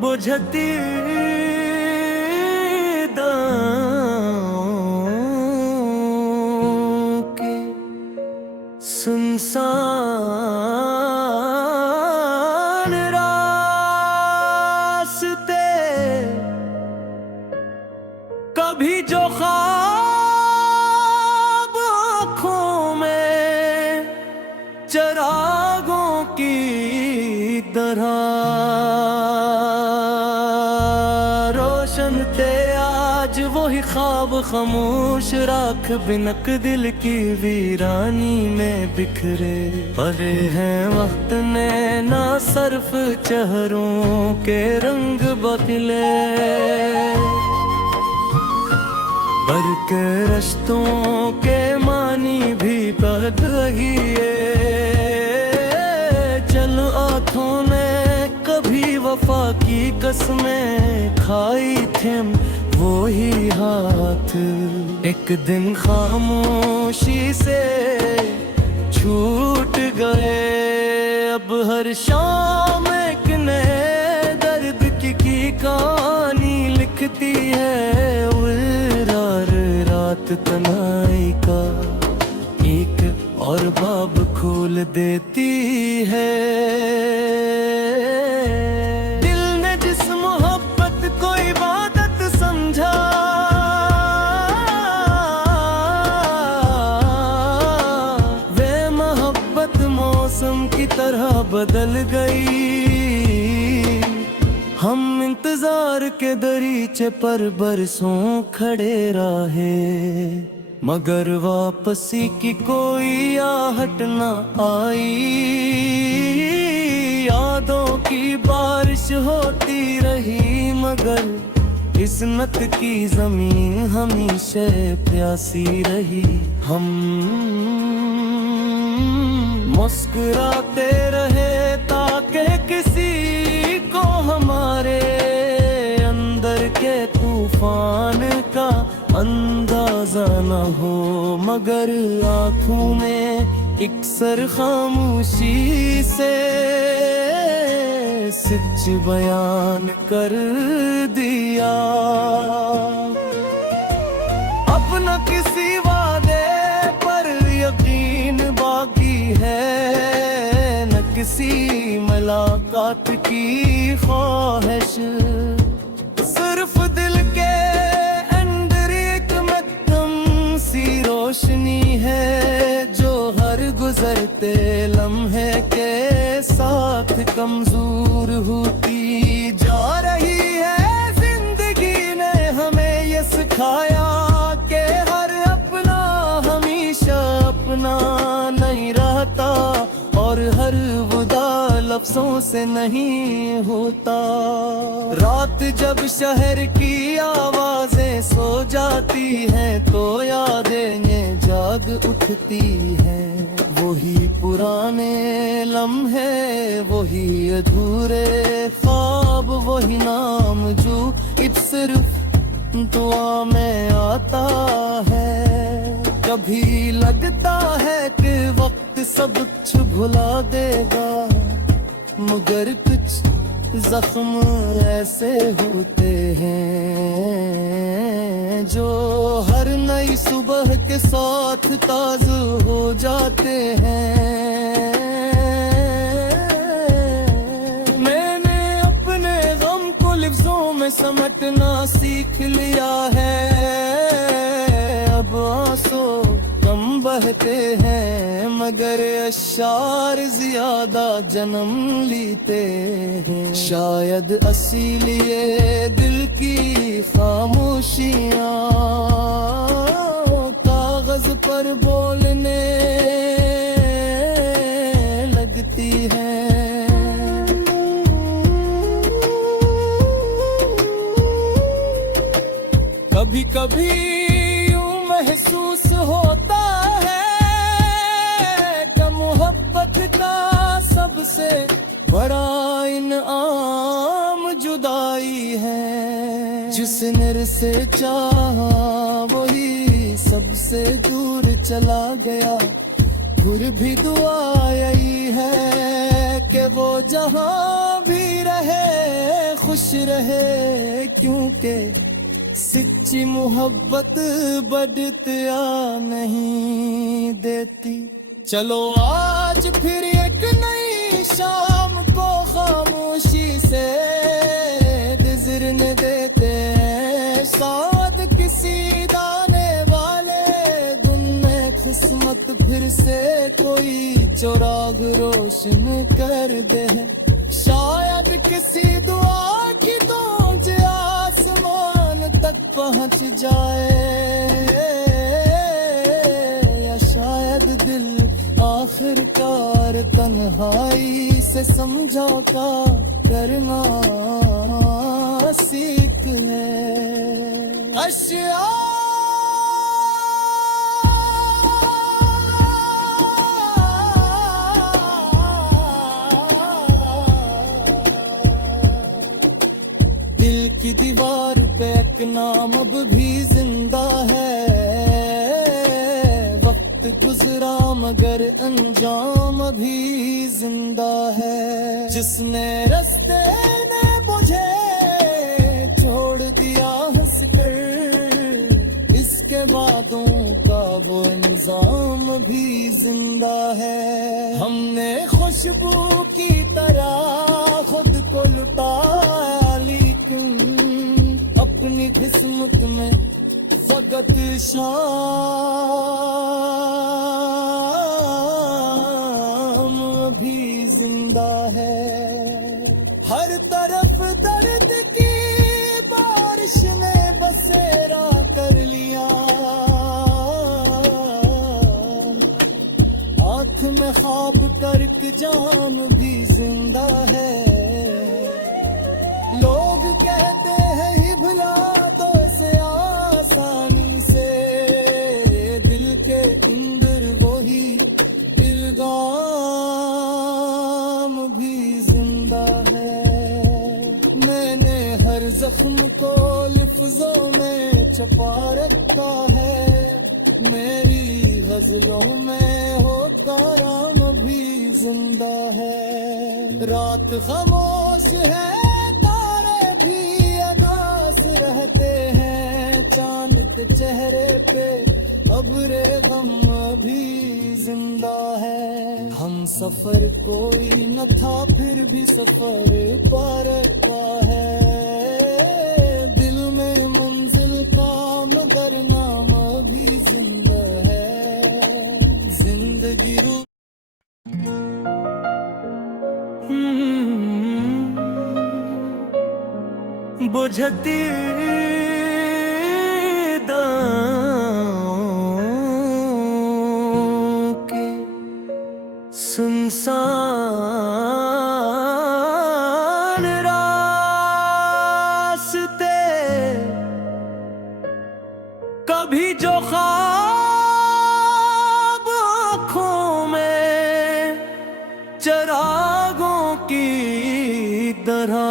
बुझती दांव के सुनसान रास्ते, कभी जो ख्वाब आँखों में चरागों की तरह रोशन थे, आज वही ख्वाब खामोश राख बिनक दिल की वीरानी में बिखरे। परे हैं वक्त ने ना सर्फ चेहरों के रंग बदले, पर के रश्तों के मानी भी बद रही है। चल आँखों ने कभी वफा की कसमें खाई थे, वो ही हाथ एक दिन खामोशी से छूट गए। अब हर शाम एक नए दर्द की कहानी लिखती है रात तन्हाई का, एक और बाब खोल देती है। दिल ने जिस मोहब्बत को इबादत समझा, वे मोहब्बत मौसम की तरह बदल गई। हम इंतजार के दरीचे पर बरसों खड़े रहे, मगर वापसी की कोई आहट न आई। यादों की बारिश होती रही, मगर किस्मत की जमीन हमेशा प्यासी रही। हम मुस्कुराते रहे ताकि किसी को हमारे अंदर के तूफान का अंदाजा न हो, मगर आँखों में इक्सर खामोशी से सच बयान कर दिया। अपना किसी वादे पर यकीन बाकी है, न किसी मुलाकात की ख्वाहिश। सिर्फ दिल के अंदर एक मध्यम सी रोशनी है, जो हर गुजरते लम्हे के साथ कमजोर होती जा रही है। जिंदगी ने हमें ये सिखाया कि हर अपना हमेशा अपना नहीं रहता, और हर वुदा लफ्जों से नहीं होता। रात जब शहर की आवाजें सो जाती हैं, तो यादें ये जाग उठती हैं। वही पुराने लम्हे, वही अधूरे ख्वाब, वही नाम जो सिर्फ दुआ में आता है। कभी लगता है कि वक्त सब कुछ भुला देगा, मगर कुछ जख्म ऐसे होते हैं जो हर नई सुबह के साथ ताज़ा हो जाते हैं। मैंने अपने गम को लफ्जों में समेटना सीख लिया है, अब आंसू कम बहते हैं, मगर अशार ज्यादा जन्म लेते हैं। शायद इसीलिए दिल की खामोशियाँ कागज पर बोलने लगती हैं। कभी कभी यूं महसूस होता है कि मोहब्बत का सबसे बड़ा इनाम जुदाई है। जिसने से चाहा वही सबसे दूर चला गया, फिर भी दुआ यही है कि वो जहां भी रहे खुश खुश रहे, क्योंकि सच्ची मोहब्बत बदतिया नहीं देती। चलो आज फिर एक नई शाम को खामोशी से गुजरने देते हैं। शायद किसी दाने वाले दिन में किस्मत फिर से कोई चिराग रोशन कर दे। शायद किसी दुआ की गूंज आसमान तक पहुंच जाए, या शायद दिल आखिरकार तन्हाई से समझौता करना सीख है। अशिया दिल की दीवार पे एक नाम अब भी जिंदा है। वक्त गुजरा मगर अंजाम भी जिंदा है। जिसने रास्ते ने मुझे छोड़ दिया हंसकर, इसके वादों का वो इंजाम भी जिंदा है। हमने खुशबू की तरह खुद को लुटाया, लेकिन अपनी किस्मत में फकत शाम भी जिंदा है। हर तरफ दर्द की बारिश ने बसेरा कर लिया, आँख में ख्वाब करक जान भी जिंदा है। लोग कहते हैं ही भुला दो इसे आसानी से, दिल के अंदर वही इल्गाम भी जिंदा है। मैंने हर जख्म को लफ्जों में छुपा रखा है, मेरी गजलों में होता राम भी जिंदा है। रात खामोश है, तारे भी अदास रहते हैं, चांद के चेहरे पे अब्रे गम भी जिंदा है। हम सफर कोई न था फिर भी सफर पार का है, दिल में मंजिल का मगर नाम भी जिंदा है। जिंदगी रू बुझती के सुनसान रास्ते, कभी जो ख्वाब आँखों में चरागों की तरह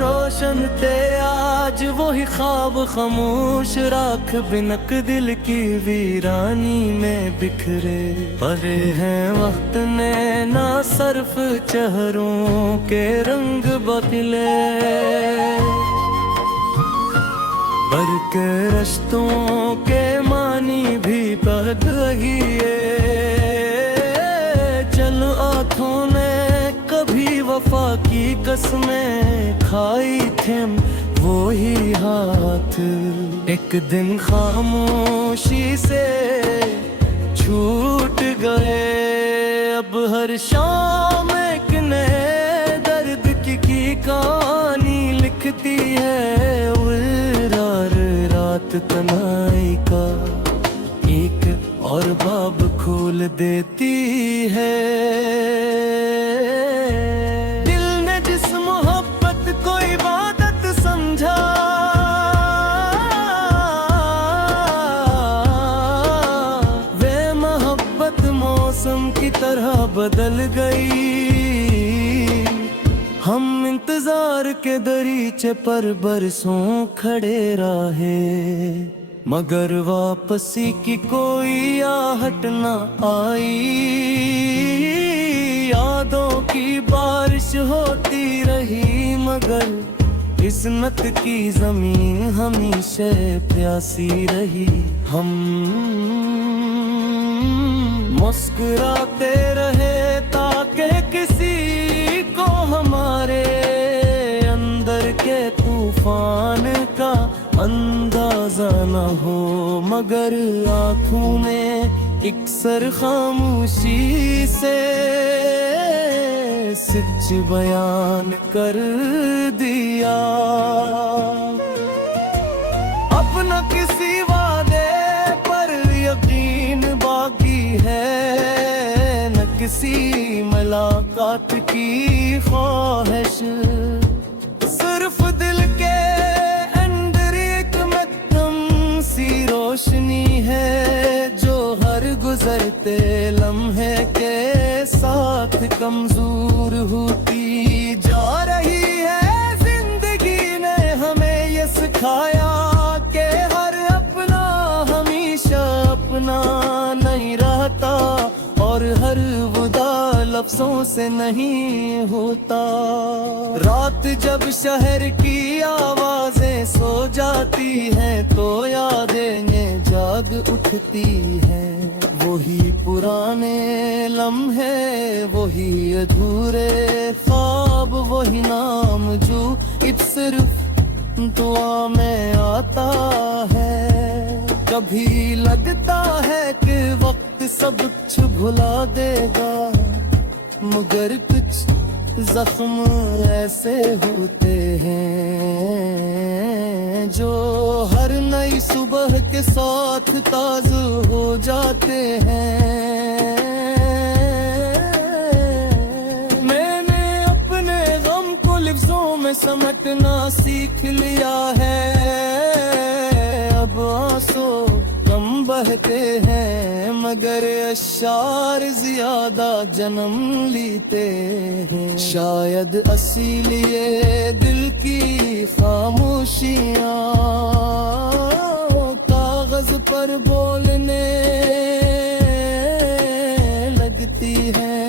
रोशन थे, आज वही ख्वाब खामोश राख बिनक दिल की वीरानी में बिखरे पड़े हैं। वक्त ने ना सर्फ चेहरों के रंग बदले, बल्कि रिश्तों के मानी भी बदल रही है। चल आँखों ने कभी वफा की कसमें खाई थी, वो ही हाथ एक दिन खामोशी से छूट गए। अब हर शाम एक नए दर्द की कहानी लिखती है, उल्लार रात तन्हाई का एक और बाब खोल देती है। दिल ने जिस मोहब्बत को इबादत समझा, वे मोहब्बत मौसम की तरह बदल गई। हम इंतजार के दरीचे पर बरसों खड़े रहे, मगर वापसी की कोई आहट न आई। यादों की बारिश बारिश होती रही मगर इस्मत की जमीन हमेशा प्यासी रही। हम मुस्कुराते रहे ताकि किसी को हमारे अंदर के तूफान का अंदाजा न हो, मगर आँखों में इक्सर खामोशी से सच बयान कर दिया। अपना किसी वादे पर यकीन बाकी है, न किसी मुलाकात की ख्वाहिश, सिर्फ दिल के अंदर एक मध्यम सी रोशनी है जो हर गुजरते लम्हे के साथ कमजोर होती जा रही है। जिंदगी ने हमें ये सिखाया कि हर अपना हमेशा अपना नहीं रहता, और हर वादा लफ्जों से नहीं होता। रात जब शहर की आवाजें सो जाती हैं तो यादें ये जाग उठती हैं। वही पुराने लम्हे, वही अधूरे ख्वाब, वही नाम जो अब सिर्फ दुआ में आता है। कभी लगता है कि वक्त सब कुछ भुला देगा, मगर कुछ जख्म ऐसे होते हैं जो हर नई सुबह के साथ ताज़ा हो जाते हैं। मैंने अपने गम को लफ्जों में समेटना सीख लिया है। अब आंसू कम बहते हैं मगर अशार ज्यादा जन्म लेते हैं। शायद इसीलिए दिल की खामोशियाँ कागज पर बोलने लगती हैं।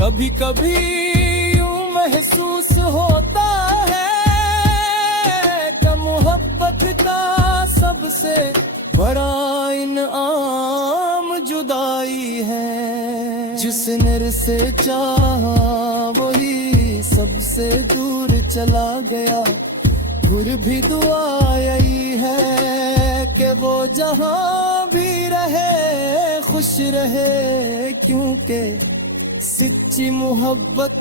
कभी कभी यूं महसूस होता है कि मोहब्बत का सबसे बड़ा इनाम जुदाई है। जिसने से चाहा वही सबसे दूर चला गया। फिर भी दुआ यही है कि वो जहां भी रहे खुश रहे, क्योंकि सच्ची मोहब्बत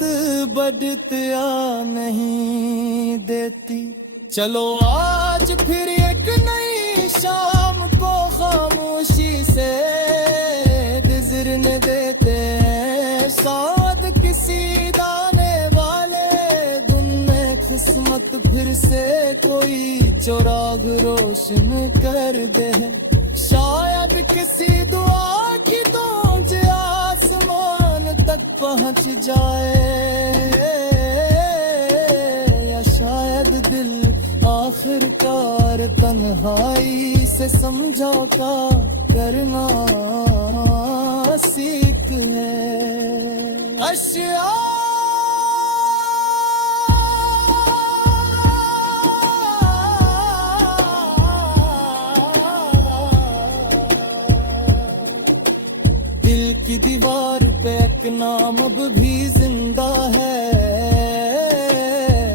बदतिया नहीं देती। चलो आज फिर एक नई शाम को खामोशी से गुजरने देते हैं। साथ किसी दाने वाले दिन में किस्मत फिर से कोई चिराग रोशन कर दे। शायद किसी दुआ की गूंज आसमान तक पहुंच जाए, या शायद दिल आखिरकार तन्हाई से समझौता करना सीख है। अशिया दिल की दीवार पे एक नाम अब भी जिंदा है।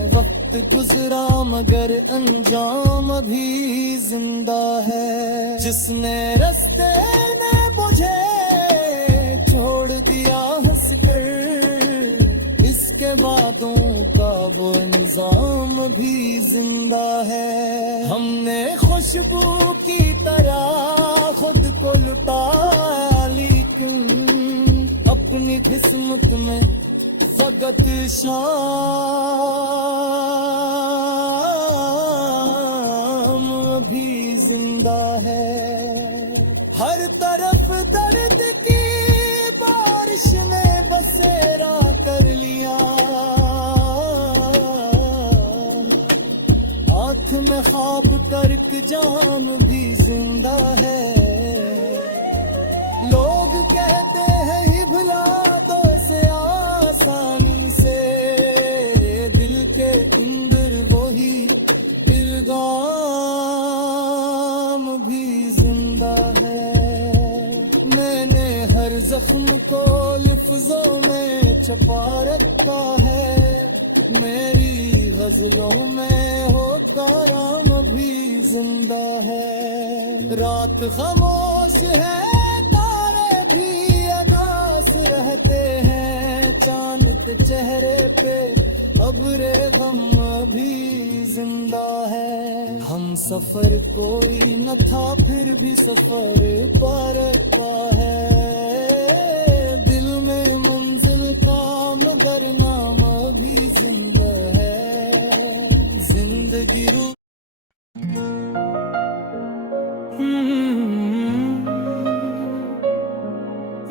वक्त गुजरा मगर अंजाम अभी जिंदा है। जिसने रास्ते ने मुझे छोड़ दिया हंसकर, इसके वादों का वो इंजाम भी जिंदा है। हमने खुशबू की तरह खुद को लुटाया, लेकिन अपनी किस्मत में फकत शाम भी जिंदा है। हर तरफ दर्द की बारिश ने बसेरा कर लिया। आँख में ख्वाब कर्क जान भी जिंदा है। लोग कहते हैं ही भुला दो इसे आसानी से, दिल के अंदर वही इल्गाम भी जिंदा है। मैंने हर जख्म को लफ्जों में छुपा रखा है, मेरी गजलों में हो काम भी जिंदा है। रात खामोश है, तारे भी अदास रहते हैं, चांद के चेहरे पे अब्रे गम भी जिंदा है। हम सफर कोई न था फिर भी सफर पार पा है, दिल में मंजिल का मगर नाम भी जिंदा है। जिंदगी रू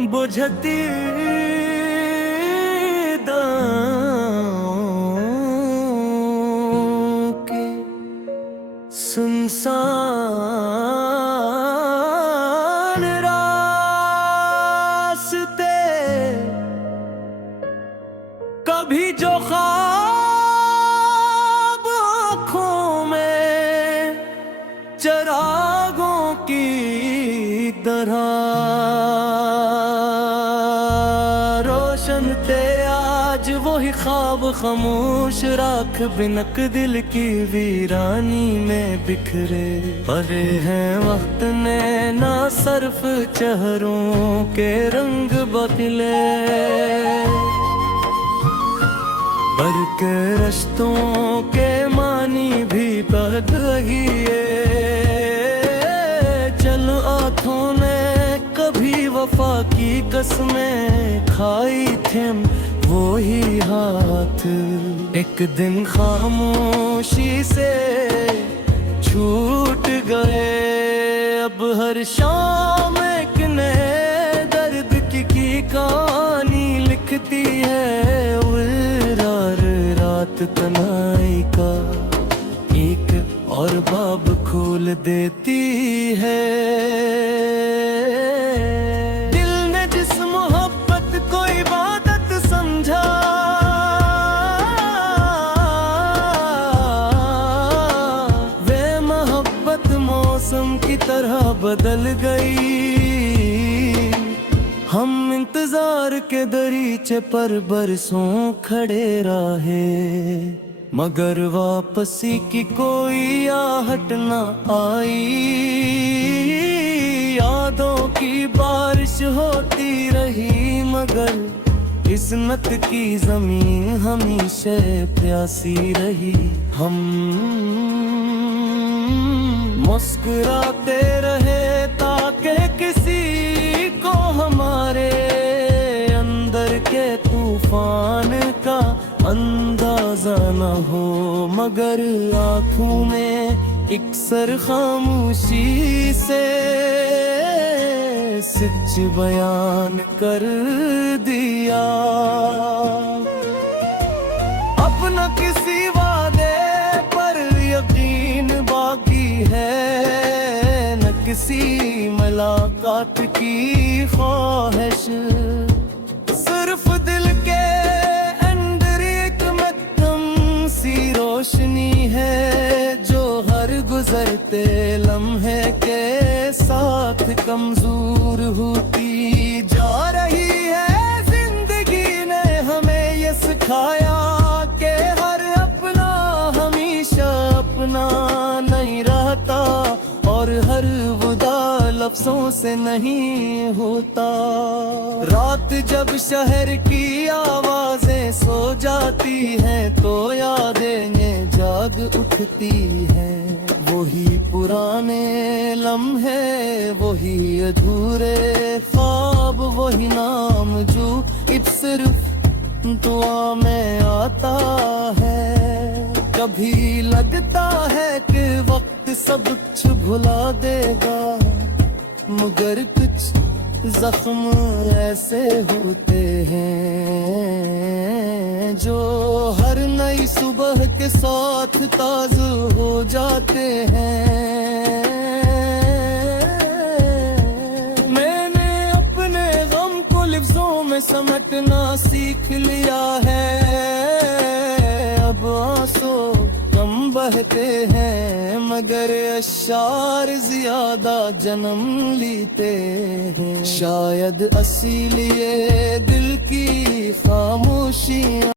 बुझती दांव के सुनसान रास्ते, कभी जो ख्वाब आँखों में चरागों की तरह रोशन थे, आज वही ख्वाब खामोश राख बिनक दिल की वीरानी में बिखरे। परे हैं वक्त ने ना सर्फ चेहरों के रंग बदले, बल्कि रिश्तों के मानी भी बदल रही है। चल आँखों ने कभी वफा की कसमें खाई थे, वो ही हाथ एक दिन खामोशी से छूट गए। अब हर शाम एक नए दर्द की कहानी लिखती है, रात तन्हाई का एक और बाब खोल देती है। दिल ने जिस मोहब्बत को इबादत समझा, वे मोहब्बत मौसम की तरह बदल गई। हम इंतजार के दरीचे पर बरसों खड़े रहे, मगर वापसी की कोई आहट न आई। यादों की बारिश होती रही, मगर किस्मत की जमीन हमेशा प्यासी रही। हम मुस्कुराते रहे ताकि किसी को हमारे अंदर के तूफान का अंदाजा न हो, मगर आँखों में इक्सर खामोशी से सच बयान कर दिया। अपना किसी वादे पर यकीन बाकी है, न किसी मुलाकात की ख्वाहिश, सिर्फ दिल के अंदर एक मध्यम सी रोशनी है, जो हर गुजरते लम्हे के साथ कमजोर होती जा रही है। जिंदगी ने हमें ये सिखाया कि हर अपना हमेशा अपना नहीं रहता, और हर वुदा लफ्जों से नहीं होता। रात जब शहर की आवाजें सो जाती हैं, तो यादें ये जाग उठती हैं। वही पुराने लम्हे, वही अधूरे ख्वाब, वही नाम जो सिर्फ दुआ में आता है। कभी लगता है कि वक्त सब कुछ भुला देगा, मगर कुछ जख्म ऐसे होते हैं जो हर नई सुबह के साथ ताज़ा हो जाते हैं। मैंने में समटना सीख लिया है, अब आंसू कम बहते हैं मगर अशार ज्यादा जन्म लेते हैं। शायद इसीलिए दिल की खामोशियां